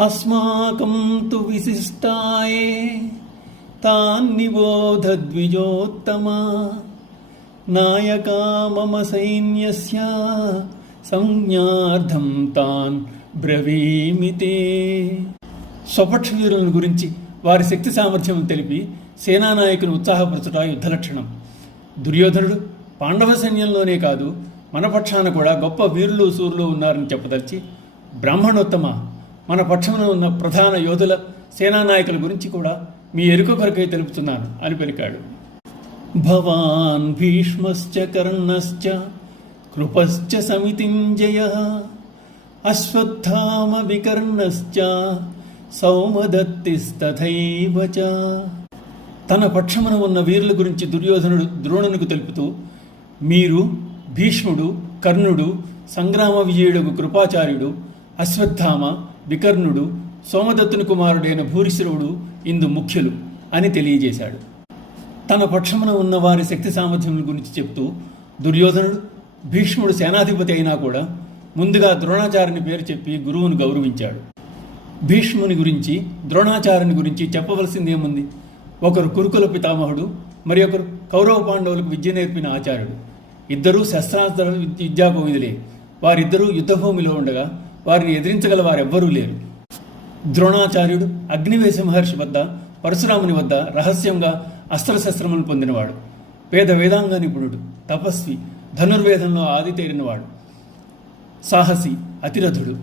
అస్మాకం తు విశిష్టాయే తాన్నిబోధ ద్విజోత్తమా నాయకా మమ సైన్యస్య సంజ్ఞార్థం తాన్ బ్రవీమితే. స్వపక్ష వీరులను గురించి వారి శక్తి సామర్థ్యం తెలిపి సేనానాయకుని ఉత్సాహపరచుట యుద్ధ లక్షణం. దుర్యోధనుడు పాండవ సైన్యంలోనే కాదు మన పక్షాన కూడా గొప్ప వీరులు సూరులు ఉన్నారని చెప్పదలిచి, బ్రాహ్మణోత్తమ, మన పక్షంలో ఉన్న ప్రధాన యోధుల సేనానాయకుల గురించి కూడా మీ ఎరుక కొరకై తెలుపుతున్నాను అని పలికాడు. భవాన్ భీష్మశ్చ కర్ణశ్చ కృపశ్చ సమితింజయః అశ్వత్థామ వికర్ణశ్చ సౌమదత్తిస్తథైవ చ. తన పక్షమున ఉన్న వీరుల గురించి దుర్యోధనుడు ద్రోణునికి తెలుపుతూ, మీరు, భీష్ముడు, కర్ణుడు, సంగ్రామ విజయుడు కృపాచార్యుడు, అశ్వత్థామ, వికర్ణుడు, సోమదత్తుని కుమారుడైన భూరిశ్రవుడు ఇందు ముఖ్యులు అని తెలియజేశాడు. తన పక్షమున ఉన్న వారి శక్తి సామర్థ్యముల గురించి చెప్తూ దుర్యోధనుడు భీష్ముడు సేనాధిపతి అయినా కూడా ముందుగా ద్రోణాచార్యుని పేరు చెప్పి గురువును గౌరవించాడు. భీష్ముని గురించి, ద్రోణాచార్యుని గురించి చెప్పవలసిందేముంది? ఒకరు కురుకుల పితామహుడు, మరి ఒకరు కౌరవ పాండవులకు విద్య నేర్పిన ఆచార్యుడు. ఇద్దరూ శస్త్రాస్త్ర విద్యాకోవిదులే. వారిద్దరూ యుద్ధభూమిలో ఉండగా వారిని ఎదిరించగల వారెవ్వరూ లేరు. ద్రోణాచార్యుడు అగ్నివేశ మహర్షి వద్ద, పరశురాముని వద్ద రహస్యంగా అస్త్రశస్త్రములు పొందినవాడు. వేద వేదాంగ నిపుణుడు, తపస్వి, ధనుర్వేదంలో ఆది తేరినవాడు, సాహసి, అతిరథుడు.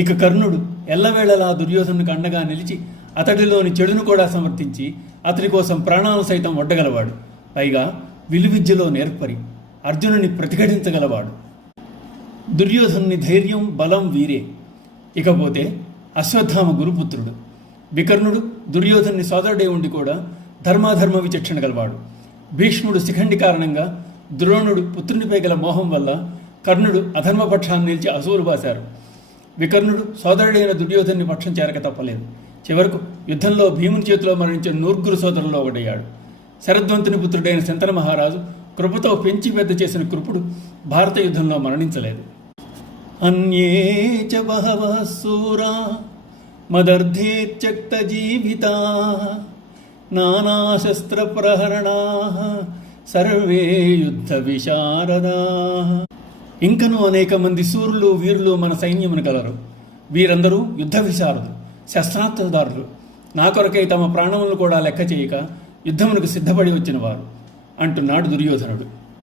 ఇక కర్ణుడు ఎల్లవేళలా దుర్యోధనునికి అండగా నిలిచి అతడిలోని చెడును కూడా సమర్థించి అతడి కోసం ప్రాణాలు సైతం ఒడ్డగలవాడు. పైగా విలువిద్యలో నేర్పరి, అర్జునుని ప్రతిఘటించగలవాడు. దుర్యోధనుని ధైర్యం, బలం వీరే. ఇకపోతే అశ్వత్థామ గురుపుత్రుడు. వికర్ణుడు దుర్యోధనుని సోదరుడే ఉండి కూడా ధర్మాధర్మ విచక్షణ గలవాడు. భీష్ముడు శిఖండి కారణంగా ద్రోణుడు పుత్రునిపై గల మోహం వల్ల కర్ణుడు అధర్మపక్షాన్ని నిలిచి అసూరు బాశారు. వికర్ణుడు సోదరుడైన దుర్యోధనుని పక్షం చేరక తప్పలేదు. చివరకు యుద్ధంలో భీముని చేతిలో మరణించిన నూర్గురు సోదరుల్లో ఒకడయ్యాడు. శరద్వంతుని పుత్రుడైన శంతన మహారాజు కృపతో పెంచి పెద్ద చేసిన కృపుడు భారత యుద్ధంలో మరణించలేదు. అన్యే చ బహవః శూరా మదర్థేత్యక్త జీవితా నానాశస్త్ర ప్రహరణా సర్వే యుద్ధ విశారదా. ఇంకనూ అనేక మంది సూరులు, వీరులు మన సైన్యమును కలరు. వీరందరూ యుద్ధ విశారదులు, శస్త్రాస్త్రదారులు. నా కొరకై తమ ప్రాణములను కూడా లెక్క చేయక యుద్ధమునకు సిద్ధపడి వచ్చిన వారు అంటున్నాడు దుర్యోధనుడు.